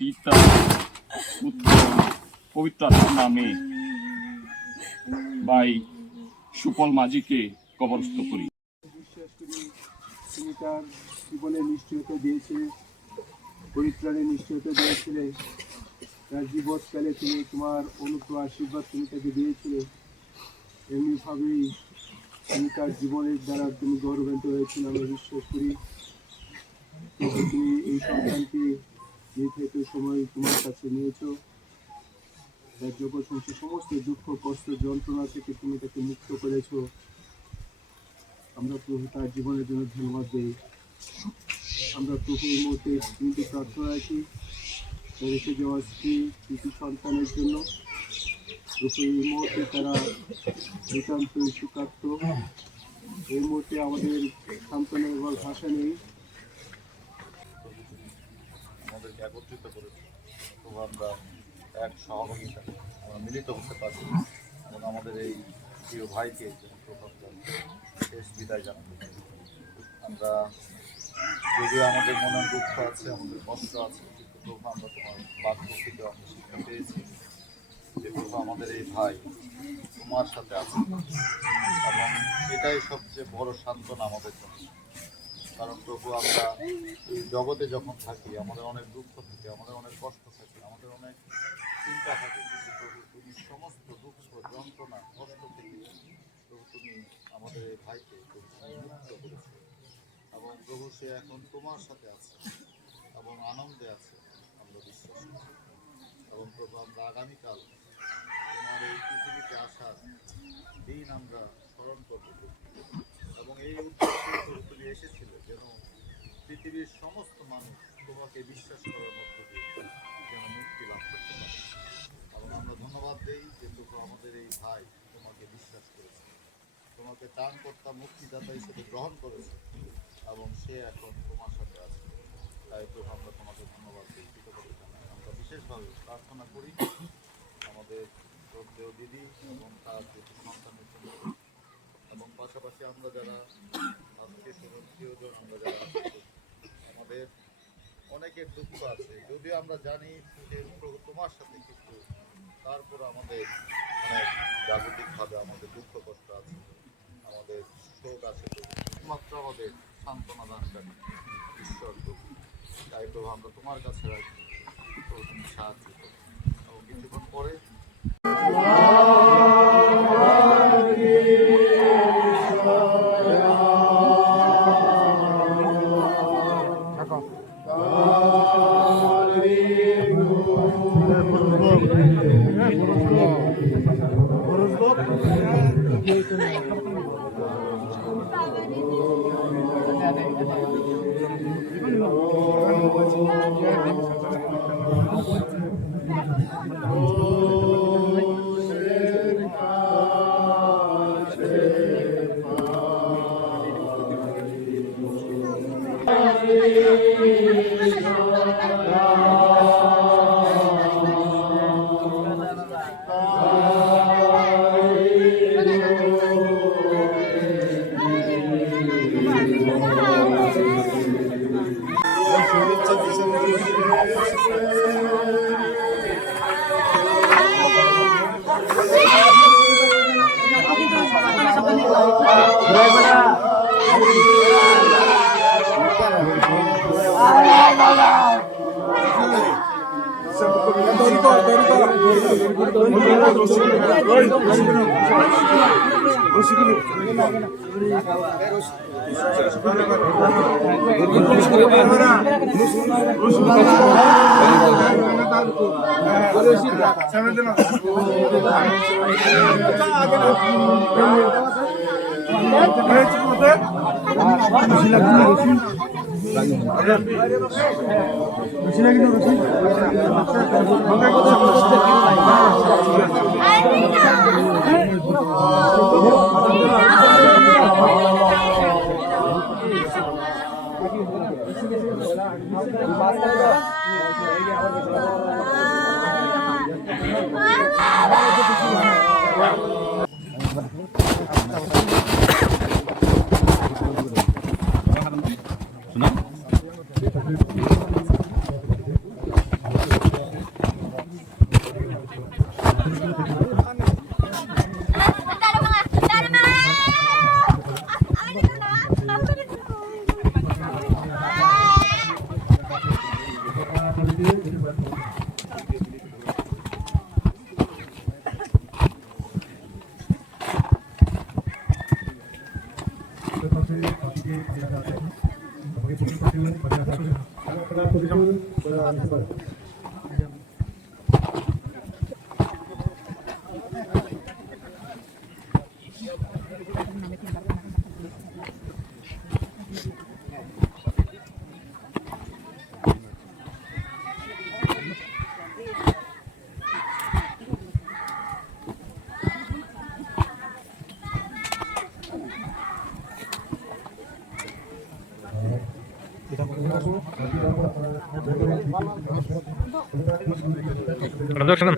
পিতা পুত্র পবিত্র আত্মার নামে ভাই সুফল মাঝিকে কবরস্থ করি। বিশ্বাস করি তুমি তার জীবনে নিশ্চয়তা দিয়েছে, পরিত্রাণের নিশ্চয়তা দিয়েছিলে। তার জীবৎকালে তুমি তোমার অনুগ্রহ আশীর্বাদ তুমি তাকে দিয়েছিলে। এমনিভাবেই তুমি তার জীবনের দ্বারা তুমি গৌরবান্বিত হয়েছিল। আমরা বিশ্বাস করি তুমি এই সন্তানকে নির্ধারিত সময় তোমার কাছে নিয়েছো। তার যোগ্য সংসার সমস্ত দুঃখ কষ্ট যন্ত্রণা থেকে তুমি তাকে মুক্ত করেছো। আমরা প্রভু তার জীবনের জন্য ধন্যবাদ দিই। আমরা প্রভু এই মুহূর্তে কিন্তু প্রার্থনা রাখি রেখে যাওয়া স্ত্রী কৃতি সন্তানের জন্য। প্রভু এই মুহূর্তে তারা নিতান্ত সুখার্ত। এই মুহূর্তে আমাদের সন্তানের এবার ভাষা নেই। আমাদেরকে একত্রিত করেছে, তবু আমরা এক সহযোগিতা আমরা মিলিত হতে পারি এবং আমাদের এই প্রিয় ভাইকে শেষ বিদায় জানাতে পারি। আমরা যদিও আমাদের মনে দুঃখ আছে, আমাদের কষ্ট আছে, কিন্তু তবু আমরা তোমার বাক্য থেকে আমরা শিক্ষা পেয়েছি যে প্রভু আমাদের এই ভাই তোমার সাথে আছে এবং এটাই সবচেয়ে বড় সান্ত্বনা আমাদের জন্য। কারণ প্রভু আমরা এই জগতে যখন থাকি আমাদের অনেক দুঃখ থাকে, আমাদের অনেক কষ্ট থাকে, আমাদের অনেক চিন্তা থাকে, কিন্তু প্রভু তুমি সমস্ত দুঃখ যন্ত্রণা কষ্ট থেকে প্রভু তুমি আমাদের এই ভাইকে মুক্ত করেছো এবং প্রভু সে এখন তোমার সাথে আছে এবং আনন্দে আছে আমরা বিশ্বাস করি। এবং প্রভু আমরা আগামীকাল তোমার এই পৃথিবীতে আসার দিন আমরা স্মরণ করবো এবং এই উদ্দেশ্যে তুমি এসেছিলে যেন পৃথিবীর সমস্ত মানুষ তোমাকে বিশ্বাস করার মধ্য দিয়ে যেন মুক্তি লাভ করতে পারে। এবং আমরা ধন্যবাদ দিই যে প্রভু আমাদের এই ভাই তোমাকে বিশ্বাস করেছে, তোমাকে ত্রাণকর্তা মুক্তিদাতা হিসেবে গ্রহণ করেছে এবং সে এখন তোমার সাথে আছে। তাই প্রভু আমরা তোমাকে ধন্যবাদ দিই, কৃতজ্ঞতা জানাই। আমরা বিশেষভাবে প্রার্থনা করি আমাদের শ্রদ্ধেয় দিদি এবং তার দুটি সন্তানের জন্য এবং পাশাপাশি আমরা যারা আজকে প্রিয়জন আমরা যারা আমাদের অনেকের দুঃখ আছে, যদিও আমরা জানি যে তোমার সাথে, কিন্তু তারপর আমাদের অনেক জাগতিকভাবে আমাদের দুঃখ কষ্ট আছে, আমাদের শোক আছে। একমাত্র আমাদের সান্ত্বনা দানকারী ঈশ্বর প্রভু। তাই প্রভু আমরা তোমার কাছে রাখি, তো তুমি সাহায্য করো এবং কিছুক্ষণ পরে না